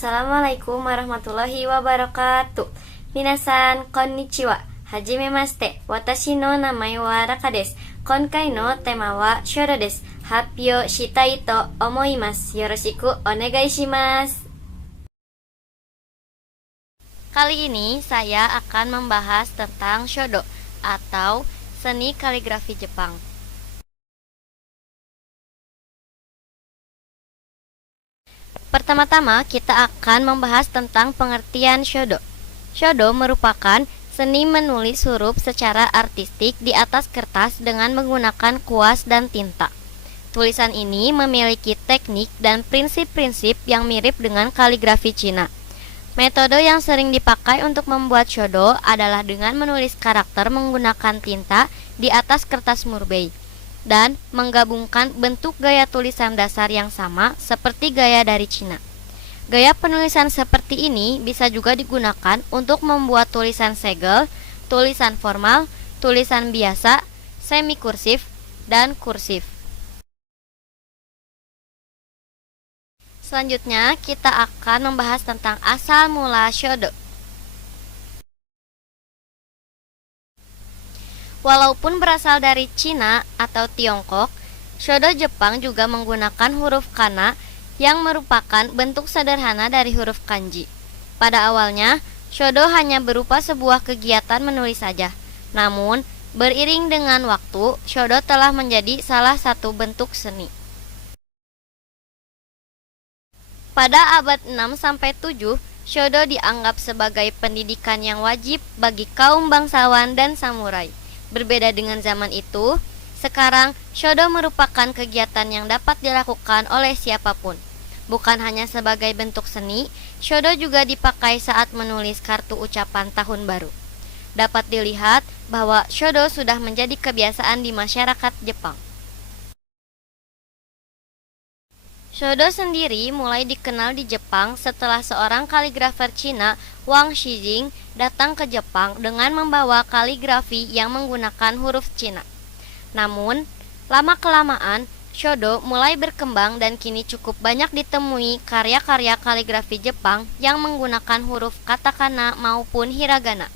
Assalamualaikum warahmatullahi wabarakatuh. Minasan konnichiwa. Hajimemashite. Watashi no namae wa Raka desu. Konkai no tema wa shoujo desu. Happyo shitai to omoimasu. Yoroshiku onegai shimasu. Kali ini saya akan membahas tentang shodo atau seni kaligrafi Jepang. Pertama-tama kita akan membahas tentang pengertian shodo. Shodo merupakan seni menulis huruf secara artistik di atas kertas dengan menggunakan kuas dan tinta. Tulisan ini memiliki teknik dan prinsip-prinsip yang mirip dengan kaligrafi Cina. Metode yang sering dipakai untuk membuat shodo adalah dengan menulis karakter menggunakan tinta di atas kertas murbei dan menggabungkan bentuk gaya tulisan dasar yang sama seperti gaya dari Cina. Gaya penulisan seperti ini bisa juga digunakan untuk membuat tulisan segel, tulisan formal, tulisan biasa, semi kursif, dan kursif. Selanjutnya kita akan membahas tentang asal mula shodo. Walaupun berasal dari Cina atau Tiongkok, shodo Jepang juga menggunakan huruf kana yang merupakan bentuk sederhana dari huruf kanji. Pada awalnya, shodo hanya berupa sebuah kegiatan menulis saja. Namun, beriring dengan waktu, shodo telah menjadi salah satu bentuk seni. Pada abad 6-7, shodo dianggap sebagai pendidikan yang wajib bagi kaum bangsawan dan samurai. Berbeda dengan zaman itu, sekarang shodo merupakan kegiatan yang dapat dilakukan oleh siapapun. Bukan hanya sebagai bentuk seni, shodo juga dipakai saat menulis kartu ucapan tahun baru. Dapat dilihat bahwa shodo sudah menjadi kebiasaan di masyarakat Jepang. Shodo sendiri mulai dikenal di Jepang setelah seorang kaligrafer Cina, Wang Shijing, datang ke Jepang dengan membawa kaligrafi yang menggunakan huruf Cina. Namun, lama-kelamaan, shodo mulai berkembang dan kini cukup banyak ditemui karya-karya kaligrafi Jepang yang menggunakan huruf katakana maupun hiragana.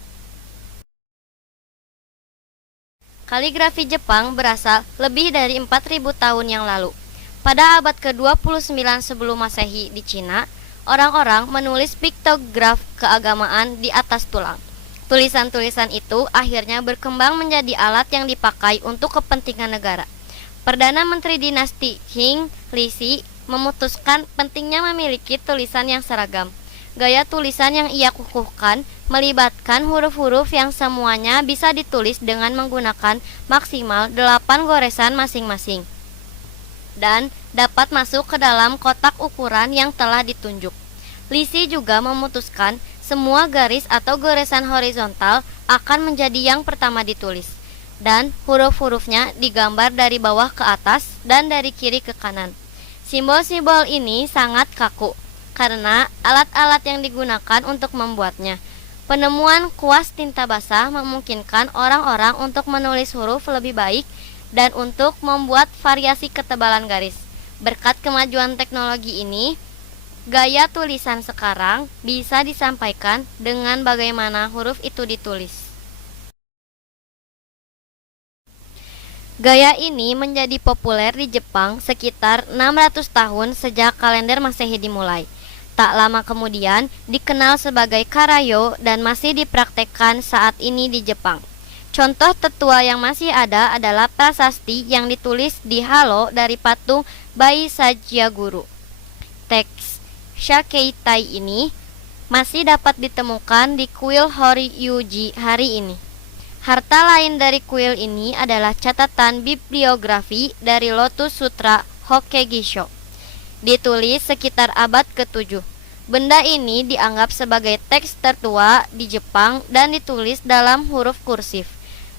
Kaligrafi Jepang berasal lebih dari 4.000 tahun yang lalu. Pada abad ke-29 sebelum Masehi di Cina, orang-orang menulis piktograf keagamaan di atas tulang. Tulisan-tulisan itu akhirnya berkembang menjadi alat yang dipakai untuk kepentingan negara. Perdana Menteri dinasti Qing, Lixi, memutuskan pentingnya memiliki tulisan yang seragam. Gaya tulisan yang ia kukuhkan melibatkan huruf-huruf yang semuanya bisa ditulis dengan menggunakan maksimal 8 goresan masing-masing dan dapat masuk ke dalam kotak ukuran yang telah ditunjuk. Lixi juga memutuskan semua garis atau goresan horizontal akan menjadi yang pertama ditulis, dan huruf-hurufnya digambar dari bawah ke atas dan dari kiri ke kanan. Simbol-simbol ini sangat kaku karena alat-alat yang digunakan untuk membuatnya. Penemuan kuas tinta basah memungkinkan orang-orang untuk menulis huruf lebih baik dan untuk membuat variasi ketebalan garis. Berkat kemajuan teknologi ini, gaya tulisan sekarang bisa disampaikan dengan bagaimana huruf itu ditulis. Gaya ini menjadi populer di Jepang sekitar 600 tahun sejak kalender Masehi dimulai. Tak lama kemudian dikenal sebagai karayo dan masih dipraktekkan saat ini di Jepang. Contoh tetua yang masih ada adalah prasasti yang ditulis di halo dari patung Bai Sajiaguru. Teks Shakeitai ini masih dapat ditemukan di kuil Horyuji hari ini. Harta lain dari kuil ini adalah catatan bibliografi dari Lotus Sutra Hokkaigisho, ditulis sekitar abad ke-7. Benda ini dianggap sebagai teks tertua di Jepang dan ditulis dalam huruf kursif.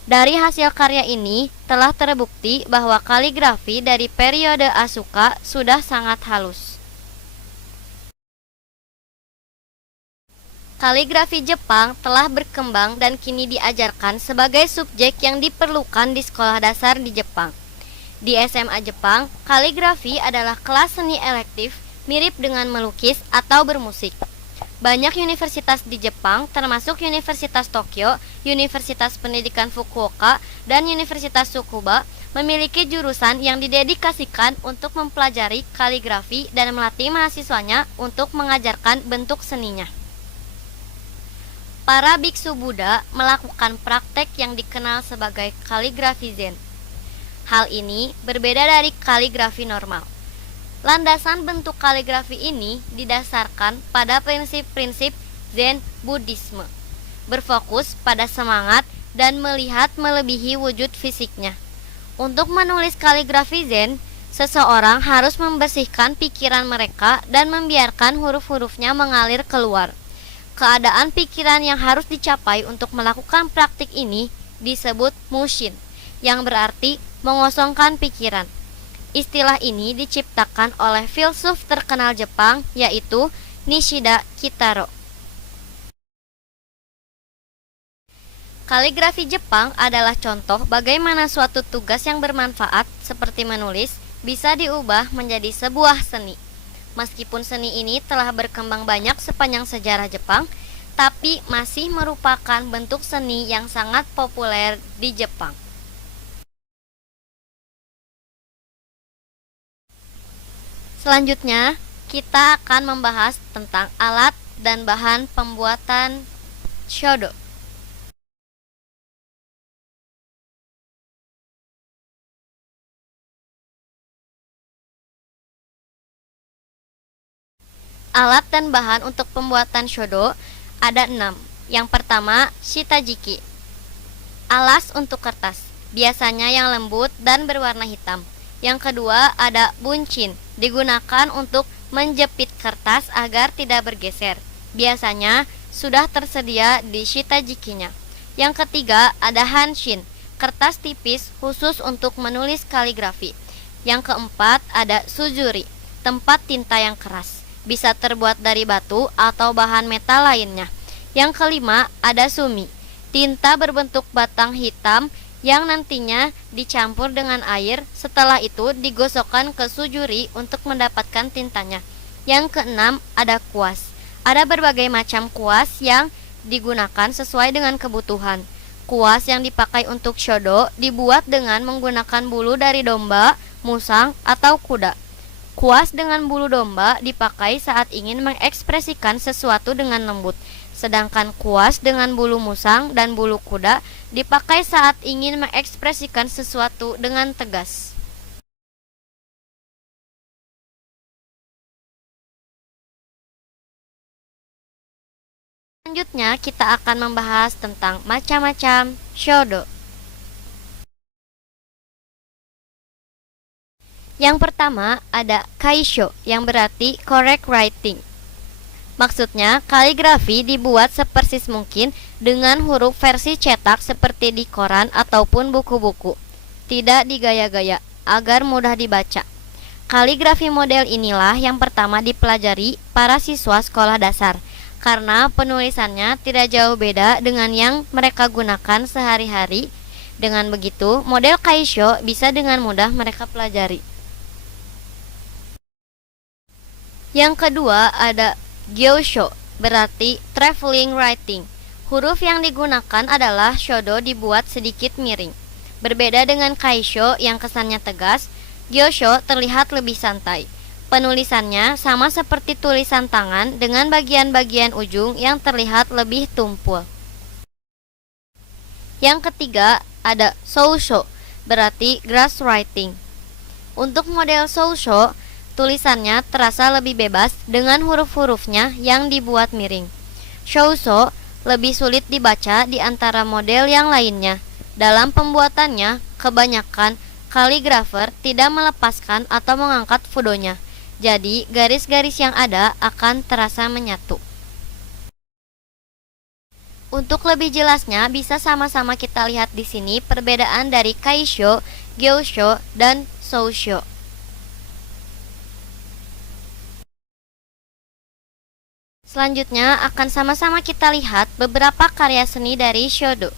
Dari hasil karya ini telah terbukti bahwa kaligrafi dari periode Asuka sudah sangat halus. Kaligrafi Jepang telah berkembang dan kini diajarkan sebagai subjek yang diperlukan di sekolah dasar di Jepang. Di SMA Jepang, kaligrafi adalah kelas seni elektif mirip dengan melukis atau bermusik. Banyak universitas di Jepang, termasuk Universitas Tokyo, Universitas Pendidikan Fukuoka, dan Universitas Tsukuba, memiliki jurusan yang didedikasikan untuk mempelajari kaligrafi dan melatih mahasiswanya untuk mengajarkan bentuk seninya. Para biksu Buddha melakukan praktek yang dikenal sebagai kaligrafi Zen. Hal ini berbeda dari kaligrafi normal. Landasan bentuk kaligrafi ini didasarkan pada prinsip-prinsip Zen Buddhisme, berfokus pada semangat dan melihat melebihi wujud fisiknya. Untuk menulis kaligrafi Zen, seseorang harus membersihkan pikiran mereka dan membiarkan huruf-hurufnya mengalir keluar. Keadaan pikiran yang harus dicapai untuk melakukan praktik ini disebut mushin, yang berarti mengosongkan pikiran. Istilah ini diciptakan oleh filsuf terkenal Jepang, yaitu Nishida Kitaro. Kaligrafi Jepang adalah contoh bagaimana suatu tugas yang bermanfaat, seperti menulis, bisa diubah menjadi sebuah seni. Meskipun seni ini telah berkembang banyak sepanjang sejarah Jepang, tapi masih merupakan bentuk seni yang sangat populer di Jepang. Selanjutnya, kita akan membahas tentang alat dan bahan pembuatan shodo. Alat dan bahan untuk pembuatan shodo ada 6. Yang pertama, shitajiki, alas untuk kertas, biasanya yang lembut dan berwarna hitam. Yang kedua ada buncin, digunakan untuk menjepit kertas agar tidak bergeser. Biasanya sudah tersedia di shitajikinya. Yang ketiga ada hanshin, kertas tipis khusus untuk menulis kaligrafi. Yang keempat ada suzuri, tempat tinta yang keras, bisa terbuat dari batu atau bahan metal lainnya. Yang kelima ada sumi, tinta berbentuk batang hitam yang nantinya dicampur dengan air, setelah itu digosokkan ke suzuri untuk mendapatkan tintanya. Yang keenam ada kuas. Ada berbagai macam kuas yang digunakan sesuai dengan kebutuhan. Kuas yang dipakai untuk shodo dibuat dengan menggunakan bulu dari domba, musang, atau kuda. Kuas dengan bulu domba dipakai saat ingin mengekspresikan sesuatu dengan lembut, sedangkan kuas dengan bulu musang dan bulu kuda dipakai saat ingin mengekspresikan sesuatu dengan tegas. Selanjutnya kita akan membahas tentang macam-macam shodo. Yang pertama ada kaisho, yang berarti correct writing. Maksudnya, kaligrafi dibuat sepersis mungkin dengan huruf versi cetak seperti di koran ataupun buku-buku. Tidak digaya-gaya, agar mudah dibaca. Kaligrafi model inilah yang pertama dipelajari para siswa sekolah dasar, karena penulisannya tidak jauh beda dengan yang mereka gunakan sehari-hari. Dengan begitu, model kaisho bisa dengan mudah mereka pelajari. Yang kedua ada gyosho, berarti traveling writing. Huruf yang digunakan adalah shodo dibuat sedikit miring. Berbeda dengan kaisho yang kesannya tegas, gyosho terlihat lebih santai. Penulisannya sama seperti tulisan tangan dengan bagian-bagian ujung yang terlihat lebih tumpul. Yang ketiga ada sousho, berarti grass writing. Untuk model sousho, tulisannya terasa lebih bebas dengan huruf-hurufnya yang dibuat miring. Shouso lebih sulit dibaca di antara model yang lainnya. Dalam pembuatannya, kebanyakan kaligrafer tidak melepaskan atau mengangkat fudonya. Jadi, garis-garis yang ada akan terasa menyatu. Untuk lebih jelasnya, bisa sama-sama kita lihat di sini perbedaan dari kaisho, gyosho, dan sousho. Selanjutnya akan sama-sama kita lihat beberapa karya seni dari shodo.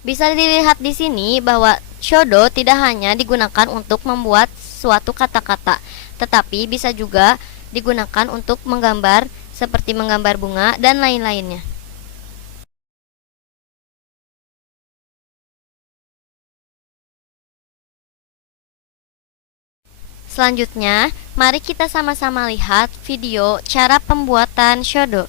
Bisa dilihat di sini bahwa shodo tidak hanya digunakan untuk membuat suatu kata-kata, tetapi bisa juga digunakan untuk menggambar seperti menggambar bunga dan lain-lainnya. Selanjutnya, mari kita sama-sama lihat video cara pembuatan shodo.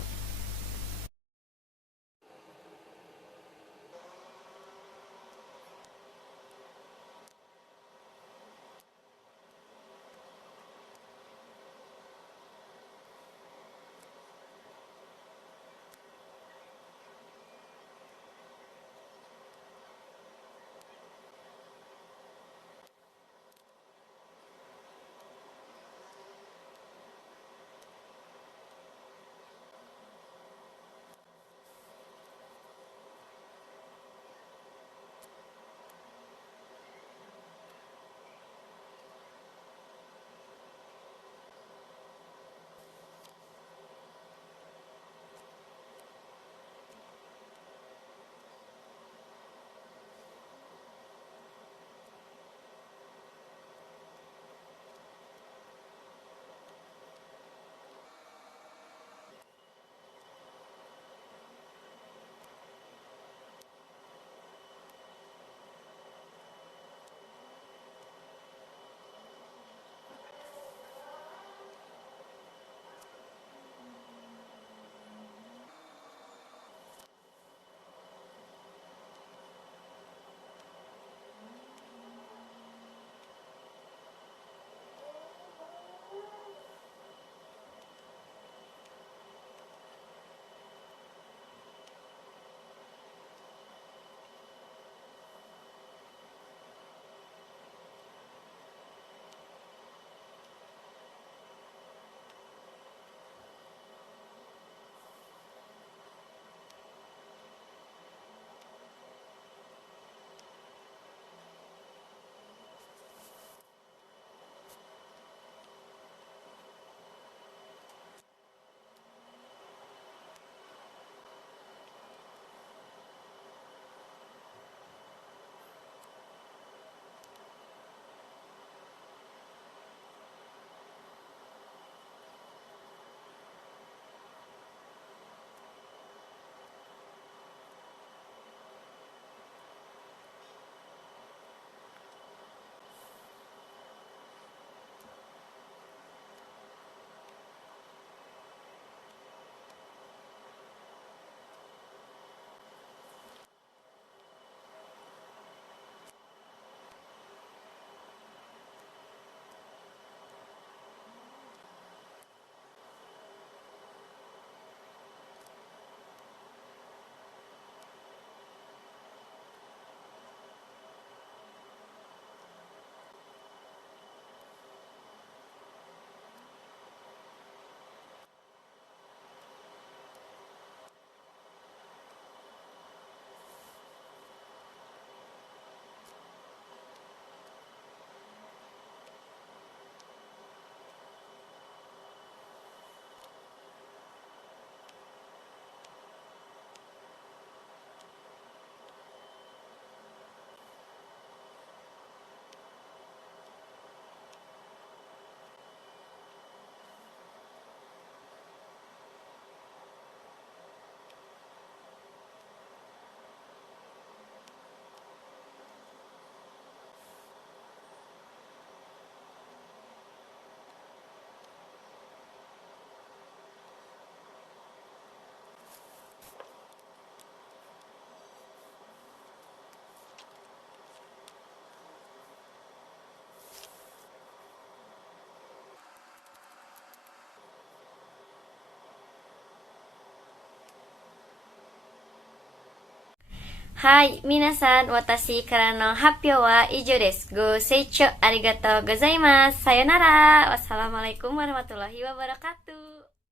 Hai, minasan, watashi kara no happyo wa ijo desu. Go seicho arigatou gozaimasu. Sayonara. Wassalamualaikum warahmatullahi wabarakatuh.